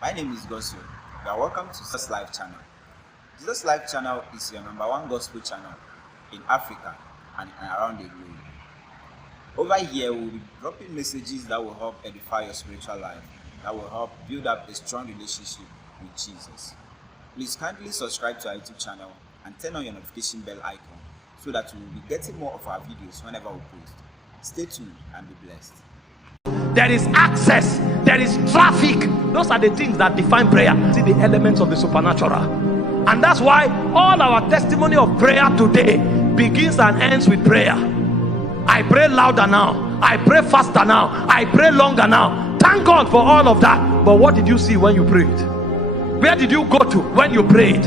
My name is Gosio. You are welcome to Jesus Life Channel. Jesus Life Channel is your #1 gospel channel in Africa and around the globe. Over here, we will be dropping messages that will help edify your spiritual life, that will help build up a strong relationship with Jesus. Please kindly subscribe to our YouTube channel and turn on your notification bell icon so that you will be getting more of our videos whenever we post. Stay tuned and be blessed. There is access, there is traffic. Those are the things that define prayer. See the elements of the supernatural. And that's why all our testimony of prayer today begins and ends with prayer. I pray louder now, I pray faster now, I pray longer now. Thank God for all of that. But what did you see when you prayed? Where did you go to when you prayed?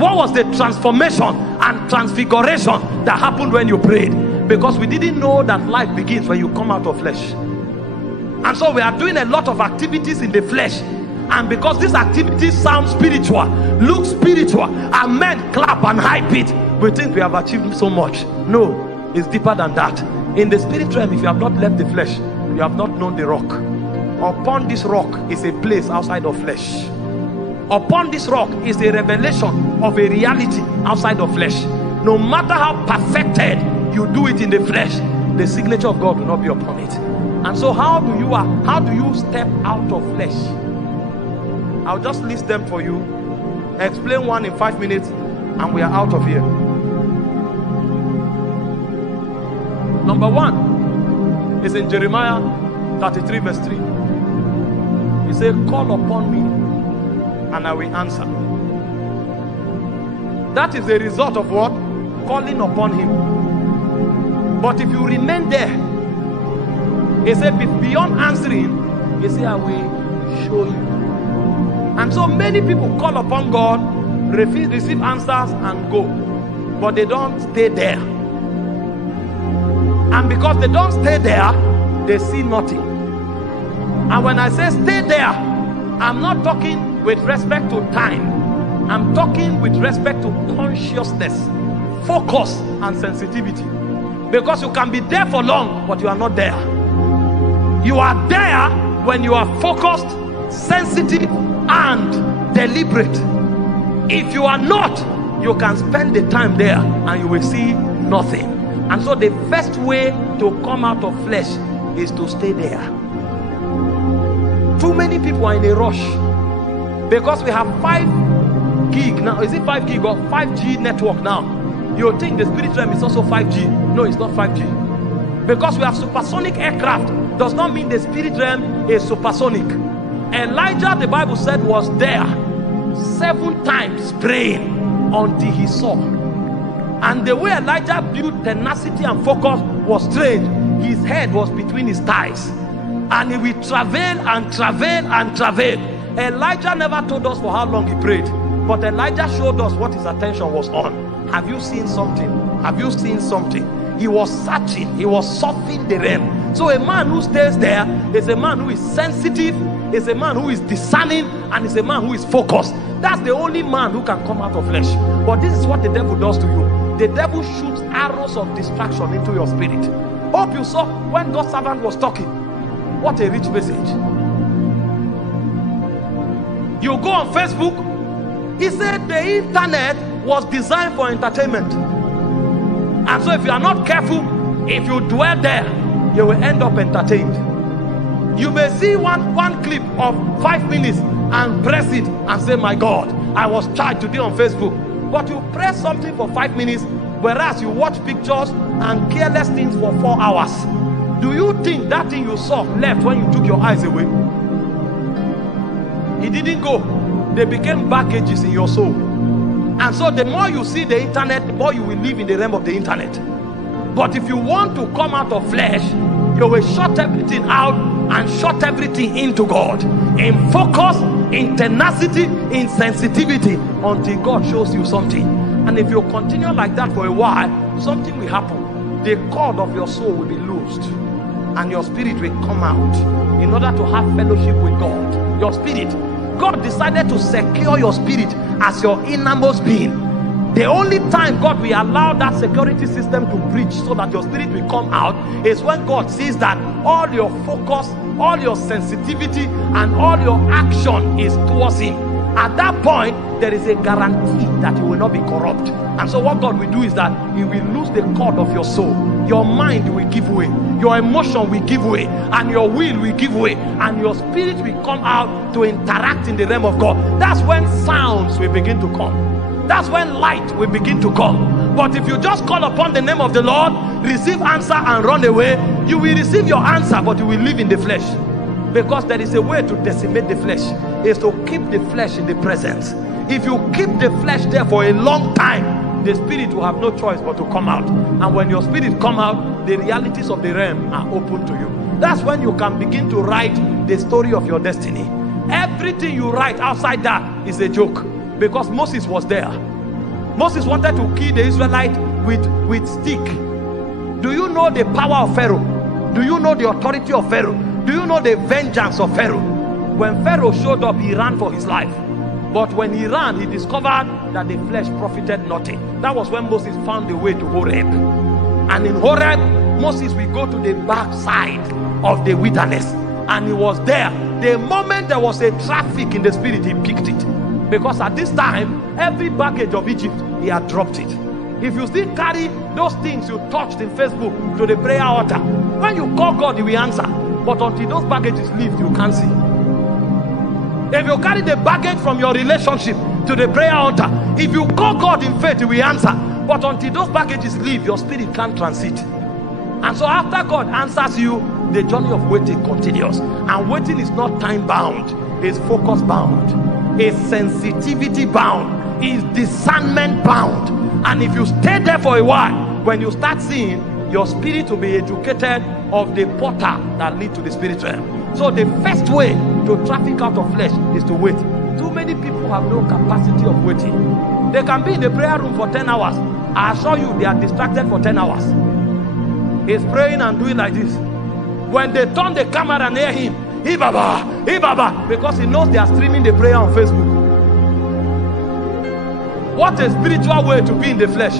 What was the transformation and transfiguration that happened when you prayed? Because we didn't know that life begins when you come out of flesh. And so we are doing a lot of activities in the flesh, and because these activities sound spiritual, look spiritual, and men clap and hype it, we think we have achieved so much. No, it's deeper than that. In the spirit realm, if you have not left the flesh, you have not known the rock. Upon this rock is a place outside of flesh. Upon this rock is a revelation of a reality outside of flesh. No matter how perfected you do it in the flesh, the signature of God will not be upon it. And so how do you step out of flesh? I'll just list them for you, explain one in 5 minutes, and we are out of here. Number one is in Jeremiah 33 verse 3. He said, call upon me and I will answer. That is the result of what? Calling upon him. But if you remain there, he said, beyond answering, he said, I will show you. And so many people call upon God, receive answers and go, but they don't stay there. And because they don't stay there, they see nothing. And when I say stay there, I'm not talking with respect to time. I'm talking with respect to consciousness, focus and sensitivity. Because you can be there for long, but you are not there. You are there when you are focused, sensitive, and deliberate. If you are not, you can spend the time there and you will see nothing. And so the first way to come out of flesh is to stay there. Too many people are in a rush because we have 5 gig now. Is it 5 gig or 5G network now? You think the spirit realm is also 5G? No, it's not 5G. Because we have supersonic aircraft does not mean the spirit realm is supersonic. Elijah, the Bible said, was there 7 times praying until he saw. And the way Elijah built tenacity and focus was strange. His head was between his thighs, and he will travail and travail and travail. Elijah never told us for how long he prayed, but Elijah showed us what his attention was on. Have you seen something? Have you seen something? He was searching, he was surfing the realm. So a man who stays there is a man who is sensitive, is a man who is discerning, and is a man who is focused. That's the only man who can come out of flesh. But this is what the devil does to you. The devil shoots arrows of distraction into your spirit. Hope you saw when God's servant was talking. What a rich message. You go on Facebook, he said the internet was designed for entertainment. And so if you are not careful, if you dwell there, you will end up entertained. You may see one clip of 5 minutes and press it and say, my God, I was charged today on Facebook. But you press something for 5 minutes, whereas you watch pictures and careless things for 4 hours. Do you think that thing you saw left when you took your eyes away? It didn't go. They became baggages in your soul. And so the more you see the internet, the more you will live in the realm of the internet. But if you want to come out of flesh, you will shut everything out and shut everything into God. In focus, in tenacity, in sensitivity, until God shows you something. And if you continue like that for a while, something will happen. The cord of your soul will be loosed, and your spirit will come out in order to have fellowship with God. Your spirit. God decided to secure your spirit as your innermost being. The only time God will allow that security system to breach so that your spirit will come out is when God sees that all your focus all your sensitivity and all your action is towards him, at that point there is a guarantee that you will not be corrupt. And so what God will do is that he will lose the cord of your soul. Your mind will give way, your emotion will give way, and your will will give way, and your spirit will come out to interact in the realm of God. That's when sounds will begin to come. That's when light will begin to come. But if you just call upon the name of the Lord, receive answer and run away, you will receive your answer, but you will live in the flesh. Because there is a way to decimate the flesh, is to keep the flesh in the presence. If you keep the flesh there for a long time, the spirit will have no choice but to come out. And when your spirit come out, the realities of the realm are open to you. That's when you can begin to write the story of your destiny. Everything you write outside that is a joke, because Moses was there. Moses wanted to kill the Israelite with stick. Do you know the power of Pharaoh? Do you know the authority of Pharaoh? Do you know the vengeance of Pharaoh? When Pharaoh showed up, he ran for his life. But when he ran, he discovered that the flesh profited nothing. That was when Moses found the way to Horeb. And in Horeb, Moses will go to the backside of the wilderness. And he was there. The moment there was a traffic in the spirit, he picked it. Because at this time, every baggage of Egypt, he had dropped it. If you still carry those things you touched in Facebook to the prayer altar, when you call God, he will answer. But until those baggages leave, you can't see. If you carry the baggage from your relationship to the prayer altar, if you call God in faith, he will answer. But until those baggages leave, your spirit can't transit. And so after God answers you, the journey of waiting continues. And waiting is not time bound, it's focus bound, it's sensitivity bound, it's discernment bound. And if you stay there for a while, when you start seeing, your spirit will be educated of the portal that lead to the spirit realm. So the first way to traffic out of flesh is to wait. Too many people have no capacity of waiting. They can be in the prayer room for 10 hours. I assure you, they are distracted for 10 hours. He's praying and doing like this. When they turn the camera near him, Ibaba, Ibaba, because he knows they are streaming the prayer on Facebook. What a spiritual way to be in the flesh.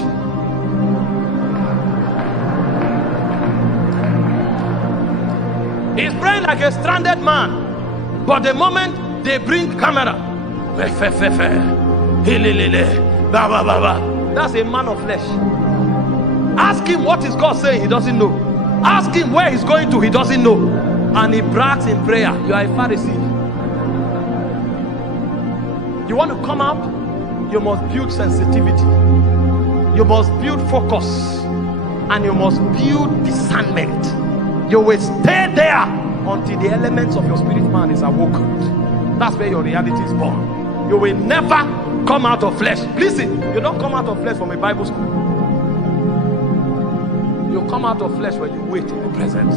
He's praying like a stranded man, but the moment they bring camera, that's a man of flesh. Ask him what is God saying, he doesn't know. Ask him where he's going to, he doesn't know. And he brags in prayer. You are a Pharisee. You want to come out, you must build sensitivity, you must build focus, and you must build discernment. You will stay there until the elements of your spirit man is awoken. That's where your reality is born. You will never come out of flesh. Listen, you don't come out of flesh from a Bible school. You come out of flesh when you wait in the presence.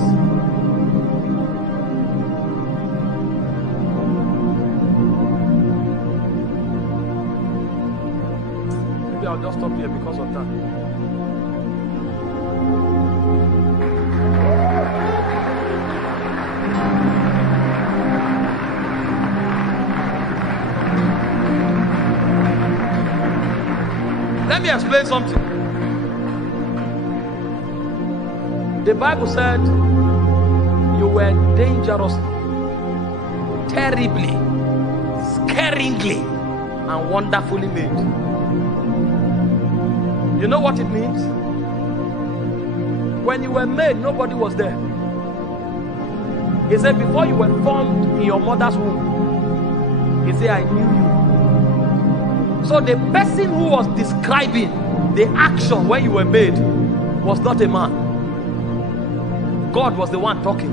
Maybe I'll just stop here because of that. Let me explain something. The Bible said you were dangerously, terribly, scaringly, and wonderfully made. You know what it means? When you were made, nobody was there. He said, before you were formed in your mother's womb, he said, I knew you. So the person who was describing the action when you were made was not a man. God was the one talking.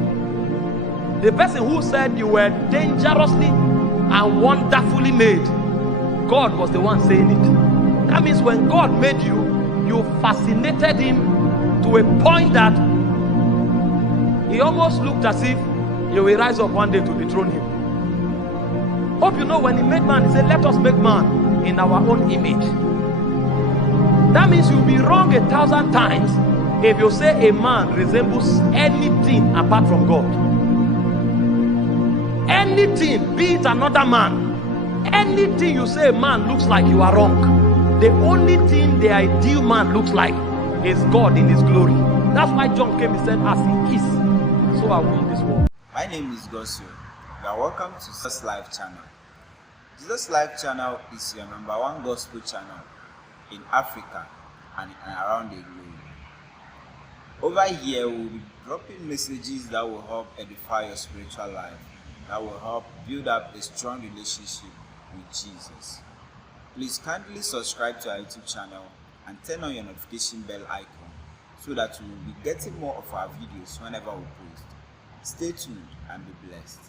The person who said you were dangerously and wonderfully made, God was the one saying it. That means when God made you, you fascinated him to a point that he almost looked as if you will rise up one day to dethrone him. Hope you know when he made man, he said, let us make man in our own image. That means you'll be wrong 1,000 times if you say a man resembles anything apart from God. Anything, be it another man, anything you say a man looks like, you are wrong. The only thing the ideal man looks like is God in his glory. That's why John came and said, as he is, so are we in this world. My My name is Gosio. You are welcome to Jesus Life channel. Jesus Life channel is your number one gospel channel in Africa and around the globe. Over here, we will be dropping messages that will help edify your spiritual life, that will help build up a strong relationship with Jesus. Please kindly subscribe to our YouTube channel and turn on your notification bell icon so that you will be getting more of our videos whenever we post. Stay tuned and be blessed.